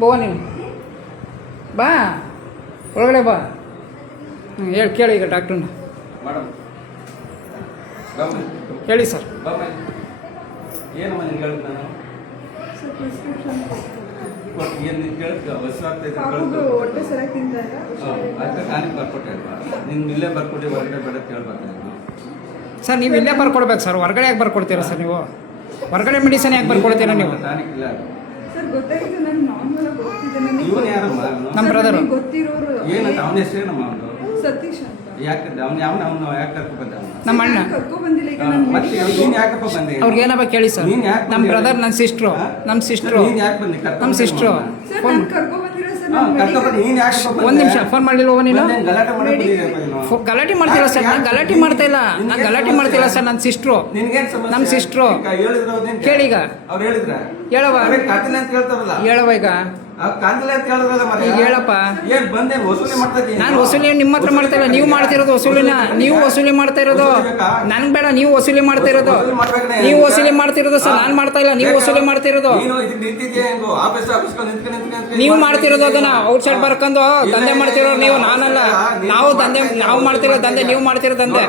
ಬಾ ನೀನು ಬಾ ಒಳಗಡೆ ಬಾ ಹೇಳಿ ಕೇಳಿ ಈಗ ಡಾಕ್ಟ್ರನ್ನ ಹೇಳಿ ಸರ್. ಏನಮ್ಮ ನಿನ್ಗೆ ಹೇಳುದು ನಾನು ಹೊಟ್ಟೆ ಸರಿಯಾಗಿ ತಿಂತಾ ಇಲ್ಲ. ಅದಕ್ಕೆ ನಾನೇ ಬರ್ಕೊಟ್ಟೆ ಅಲ್ವಾ ನಿನ್ ಇಲ್ಲೇ ಬರ್ಕೊಟ್ಟು ಹೊರಗಡೆ ಬೇಡ ಕೇಳ್ಬಾರ್ದು ಸರ್. ನೀವು ಇಲ್ಲೇ ಬರ್ಕೊಡ್ಬೇಕು ಸರ್, ಹೊರಗಡೆ ಯಾಕೆ ಬರ್ಕೊಡ್ತೀರಾ ಸರ್? ನೀವು ಹೊರಗಡೆ ಮೆಡಿಸಿನ್ ಯಾಕೆ ಬರ್ಕೊಡ್ತೀರಾ ನೀವು? ಟಾನಿಕ್ ಇಲ್ಲ ಸರ್ ಗೊತ್ತಾಗಿತ್ತು, ನಾನು ನಾರ್ಮಲ್ ಆಗಿ ಹೋಗ್ತಿದ್ದೆ. ಇವನು ಯಾರಮ್ಮ? ನಮ್ಮ ಬ್ರದರ್. ಗೊತ್ತಿರೋರು. ಏನಂತ ಅವನ ಹೆಸರೇನಮ್ಮ ಅವನು? ಸತೀಶ್ ಅಂತ. ಯಾಕೆ ಅವನು ಯಾಕೆ ಕರ್ಕೊಂಡು ಬಂದ? ನಮ್ಮ ಅಣ್ಣ ಕರ್ಕೊ ಬಂದಿಲ್ಲ. ಈಗ ನಾನು ಮತ್ತೆ ನೀನ್ ಯಾಕಪ್ಪ ಬಂದೆ? ಅವ್ರಿಗೆ ಏನಪ್ಪ ಕೇಳಿ ಸರ್. ನಮ್ಮ ಬ್ರದರ್, ನನ್ನ ಸಿಸ್ಟ್ರು, ನಮ್ಮ ಸಿಸ್ಟ್ರು, ನೀನ್ ಯಾಕೆ ಬಂದಿ? ನಮ್ಮ ಸಿಸ್ಟ್ರು. ಸರ್ ನಾನು ಕರ್ಕೊ ಬಂದಿರೋ ಸರ್. ನೀನ್ ಯಾಕೆ ಒಂದು ನಿಮಿಷ ಫೋನ್ ಮಾಡಲಿಲ್ವ ನೀನು? ಗಲಾಟೆ ಮಾಡಿ ಗಲಾಟೆ ಮಾಡ್ತಿಲ್ಲ ಸರ್, ನಾನು ಗಲಾಟೆ ಮಾಡ್ತಾ ಇಲ್ಲ, ನಾನು ಗಲಾಟೆ ಮಾಡ್ತಿಲ್ಲ ಸರ್. ನನ್ನ ಸಿಸ್ಟ್ರು, ನಿನ್ಗೇನ್ ಸಮಸ್ಯೆ? ನಮ್ಮ ಸಿಸ್ಟ್ರು ಹೇಳಿದ್ರು ಕೇಳೀಗ. ಅವ್ರು ಹೇಳಿದ್ರ ಹೇಳವ ಕಾತಿಲ್ಲ ಅಂತ ಹೇಳ್ತಾರಲ್ಲ, ಹೇಳವ ಈಗ ಕಾಂತಿಲ್ಲ ಅಂತ ಹೇಳಿದ್ರಲ್ಲ ಮತ್ತೆ ಈಗ ಹೇಳಪ್ಪ. ಏನ್ ಬಂದೆ ವಸೂಲಿ ಮಾಡ್ತಾ ಇದ್ದೀನಿ? ನಾನು ವಸೂಲಿ ನಿಮ್ಮ ಹತ್ರ ಮಾಡ್ತಾ ಇಲ್ಲ, ನೀವು ಮಾಡ್ತಿರೋದು ವಸೂಲಿನ. ನೀವು ವಸೂಲಿ ಮಾಡ್ತಾ ಇರೋದು ನನ್ಗೆ ಬೇಡ, ನೀವು ವಸೂಲಿ ಮಾಡ್ತಾ ಇರೋದು. ನೀವು ವಸೂಲಿ ಮಾಡ್ತಿರೋದು ಸರ್, ನಾನು ಮಾಡ್ತಾ ಇಲ್ಲ, ನೀವು ವಸೂಲಿ ಮಾಡ್ತಿರೋದು. ನೀವು ಮಾಡ್ತಿರೋದು ಅದನ್ನ ಔಟ್ ಸೈಡ್ ಬರ್ಕೊಂಡು ದಂಧೆ ಮಾಡ್ತಿರೋರು ನೀವು, ನಾನಲ್ಲ. ನಾವು ಮಾಡ್ತಿರೋ ದಂಧೆ, ನೀವು ಮಾಡ್ತಿರೋ ದಂಧೆ.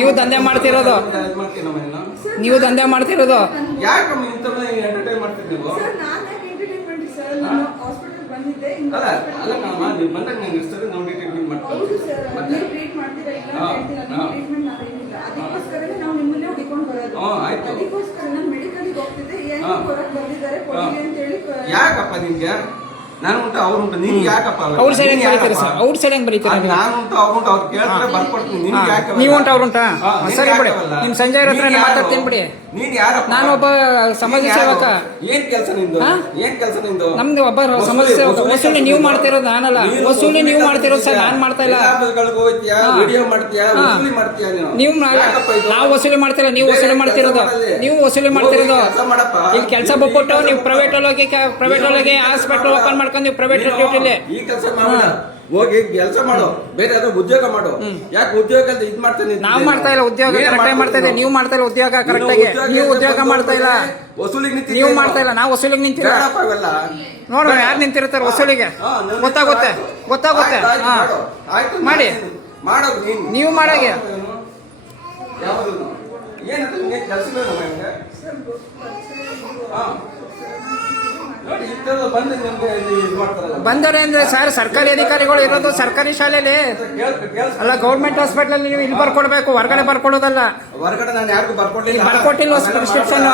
ನೀವು ದಂಧೆ ಮಾಡ್ತಿರೋದು, ನೀವು ದಂಧೆ ಮಾಡ್ತಿರೋದು. ಸರ್ ನಾನು ಎಂಟರ್ಟೈನ್ಮೆಂಟ್ ಸರ್. ನಾನು ಹಾಸ್ಪಿಟಲ್ ಬಂದಿದ್ದೆ. ಹೌದು ಸರ್, ನೀವು ಟ್ರೀಟ್ ಮಾಡ್ತೀರಾ ಇಲ್ಲ ಅಂತ ಹೇಳ್ತೀರಾ. ನಿಮ್ಮ ಟ್ರೀಟ್ಮೆಂಟ್ ನಾವೇನಿಲ್ಲ, ಅದಕ್ಕೋಸ್ಕರನೇ ನಾವು ನಿಮ್ಮನ್ನೇ ಹುಡುಕೊಂಡು ಬರೋದು. ಅದಕ್ಕೋಸ್ಕರ ನಾನು ಮೆಡಿಕಲ್ಗೆ ಹೋಗ್ತಿದ್ದೆ. ಏನು ಹೊರಗೆ ಬಂದಿದ್ದಾರೆ ಕೊಡಿ ಅಂತ ಹೇಳಿ. ಯಾಕಪ್ಪ ನಿಮ್ಗೆ? ನಾನು ಉಂಟು ಅವ್ರು ಉಂಟು, ನೀನ್ ಯಾಕಪ್ಪ? ಅವ್ರ ಸೈಡ್ ಹೆಂಗ್ ಬರೀತೀರಾ ಸರ್? ಅವ್ರ ಸೈಡ್ ಹೆಂಗ್ ಬರೀತೀರಾ? ನಾನು ಉಂಟು ಅವ್ರು ಉಂಟು, ಅವ್ರು ಕೇಳ್ತಾರೆ ಬರ್ಕೊಡ್ತೀನಿ. ನೀವು ಉಂಟು ಅವ್ರು ಉಂಟಾ? ಸರಿ ಬಿಡಿ, ನಿಮ್ ಸಂಜಯ್ ಹತ್ರ ಮಾತಾಡ್ತೀನಿ ಬಿಡಿ. ನೀನ್ ಯಾರಪ್ಪ? ನಾನು ಒಬ್ಬ ಸಮಾಜ ಸೇವಕ. ಏನ್ ಕೆಲಸ ನಿಂದು? ಏನ್ ಕೆಲಸ ನಿಂದು? ನಮ್ದು ಒಬ್ಬ ಸಮಾಜ ಸೇವಕ. ವಸೂಲಿ ನೀವು ಮಾಡ್ತಿರೋದು, ನಾನಲ್ಲ. ವಸೂಲಿ ನೀವು ಮಾಡ್ತಿರೋದು ಸರ್, ನಾನು ಮಾಡ್ತಾ ಇಲ್ಲ. ವಿಡಿಯೋ ಮಾಡ್ತೀಯಾ, ವಸೂಲಿ ಮಾಡ್ತೀಯಾ ನೀವು? ನಾವು ವಸೂಲಿ ಮಾಡ್ತಿಲ್ಲ, ನೀವು ವಸೂಲಿ ಮಾಡ್ತಿರೋದು. ನೀವು ವಸೂಲಿ ಮಾಡ್ತಿರೋದು. ಈಗ ಕೆಲಸ ಬಿಟ್ಬಿಟ್ಟು ನೀವು ಪ್ರೈವೇಟ್ ಒಳಗೆ ಹಾಸ್ಪಿಟಲ್ ಓಪನ್ ಮಾಡ್ಕೊಂಡು ನೀವು ಪ್ರೈವೇಟ್ ಡ್ಯೂಟಿಲಿ ಈ ಕೆಲಸ ಮಾಡ ಹೋಗಿ ಕೆಲಸ ಮಾಡು, ಬೇರೆ ಯಾವ್ದೋ ಉದ್ಯೋಗ ಮಾಡು. ಯಾಕೆ ಉದ್ಯೋಗ ಅಂತ ಇದ್ ಮಾಡ್ತಾನೆ? ನಾವು ಮಾಡ್ತಾ ಇಲ್ಲ ಉದ್ಯೋಗ, ಕರೆಕ್ಟಾಗಿ ಮಾಡ್ತಾ ಇದ್ದೀವಿ. ನೀವು ಮಾಡ್ತಾ ಇಲ್ಲ ಉದ್ಯೋಗ ಕರೆಕ್ಟಾಗಿ. ನೀವು ಉದ್ಯೋಗ ಮಾಡ್ತಾ ಇಲ್ಲ, ವಸೂಲಿಗೆ ನಿಂತಿದ್ದೀವಿ. ನೀವು ಮಾಡ್ತಾ ಇಲ್ಲ, ನಾವು ವಸೂಲಿಗೆ ನಿಂತಿಲ್ಲ. ನೋಡೋಣ ಯಾರು ನಿಂತಿರ್ತಾರೆ ವಸೂಲಿಗೆ. ಗೊತ್ತಾಗುತ್ತೆ. ಹಾ ಮಾಡಿ, ನೀವು ಮಾಡಾಗೆ. ಬಂದರೆ ಅಂದ್ರೆ ಸರ್, ಸರ್ಕಾರಿ ಅಧಿಕಾರಿಗಳು ಇರೋದು ಸರ್ಕಾರಿ ಶಾಲೆಯಲ್ಲಿ ಅಲ್ಲ, ಗೌರ್ಮೆಂಟ್ ಹಾಸ್ಪಿಟಲ್ ಅಲ್ಲಿ. ನೀವು ಇಲ್ಲಿ ಬರ್ಕೊಡ್ಬೇಕು, ಹೊರಗಡೆ ಬರ್ಕೊಡೋದಲ್ಲ. ಹೊರಗಡೆ ನಾನು ಯಾರಿಗೂ ಬರ್ಕೊಟ್ಟಿಲ್ಲ. ಬರ್ಕೊಟ್ಟಿಲ್ಲ ಪ್ರಿಸ್ಕ್ರಿಪ್ಷನ್.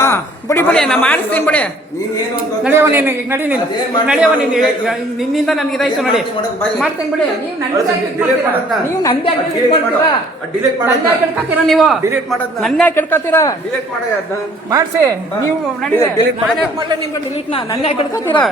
ಬಿಡಿ ನಾ ಮಾಡಿಸ್ತೀನಿ ಬಿಡಿ. ನಡೆಯವ ನೀನು, ಈಗ ನಡಿ ನೀನು, ನಡೆಯವ ನೀನು. ನಿನ್ನಿಂದ ನನ್ಗೆ ಇದಾಯ್ತು, ನೋಡಿ ಮಾಡ್ತೀನಿ ಬಿಡಿ. ನೀವು ನಂದೇ ಕೆಡ್ಕೊತೀರಾ, ನೀವು ನನ್ನೇ ಕೆಡ್ಕೊತೀರಾ. ಮಾಡಿಸಿ ನೀವು ನಡೀರಿ. ನಾನು ಯಾಕೆ ಮಾಡಲಿ ನಿಮ್ಗೆ ಡಿಲೀಟ್ನ? ನನ್ನೇ ಕೆಡ್ಕೊತೀರಾ?